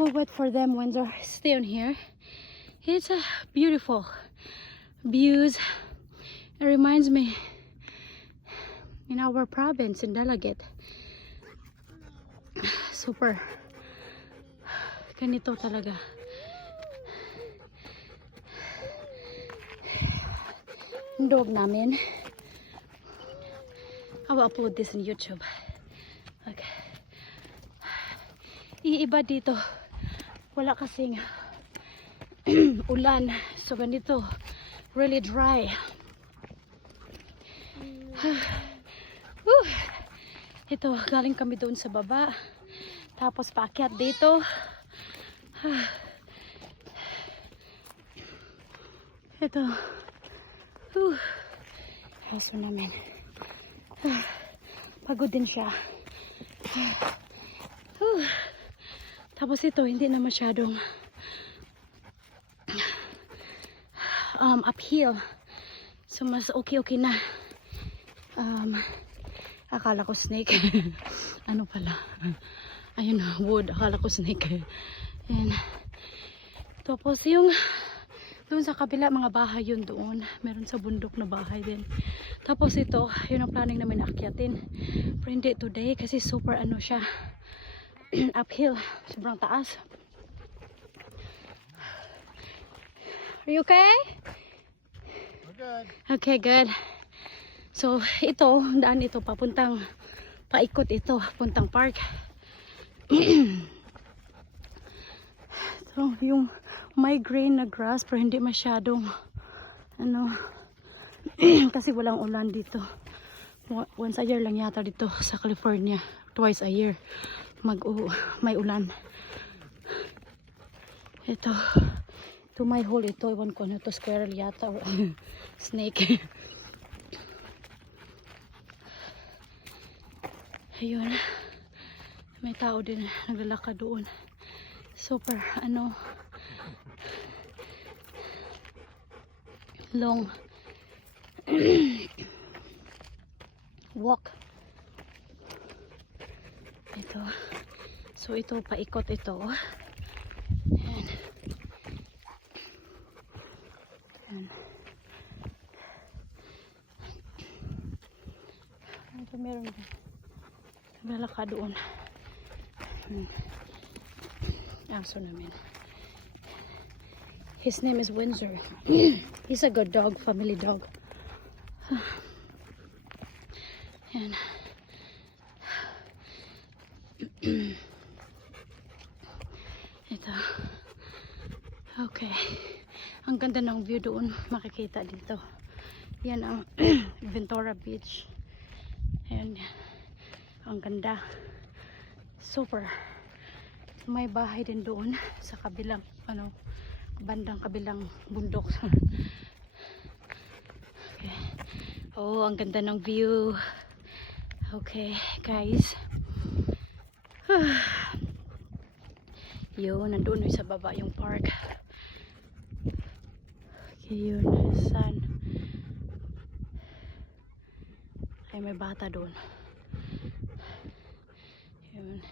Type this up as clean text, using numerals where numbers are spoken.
We'll wait for them when they stay on here. It's a beautiful views. It reminds me in our province in Dalaget. Super. Ganito talaga. Dog namin. I will upload this on YouTube. Okay. Iiba dito. Wala kasing ulan. So ganito. Really dry. Ito, galing kami doon sa baba. Tapos paakyat dito. Ito. Aso namin. Pagod din siya. Tapos ito, hindi na masyadong uphill. So mas okay na. Akala ko snake. Ano pala? Ayun, wood. Akala ko snake. Ayan. Tapos yung doon sa kabila, mga bahay yun doon. Meron sa bundok na bahay din. Tapos ito, yun ang planning namin akyatin. Pero hindi today kasi super ano siya. Uphill. Sobrang taas. Are you okay? We're good. Okay, good. So, ito, daan ito, papuntang, paikot ito, puntang park. So, yung may green na grass, pero hindi masyadong, ano, kasi walang ulan dito. Once a year lang yata dito sa California. Twice a year. May ulan. Ito may hole ito. Iwan ko ano to, squirrel yata or snake. Ayun. May tao din naglalakad doon. Super, ano, long walk. Ito. So, ito, paikot ito. Ayan. Ayan. Ito, meron din. Naglalakad doon. Aso namin. His name is Windsor. He's a good dog, family dog. Ayan. Ito. Okay. Ang ganda ng view doon. Makikita dito. Yan ang Ventura Beach. Ayan. Ang ganda. Super. May bahay din doon sa kabilang, ano, bandang kabilang bundok. Okay. Oh, ang ganda ng view. Okay, guys. Yun, nandun sa baba yung park. Okay, yun, sun. Ay, may bata doon. Yun.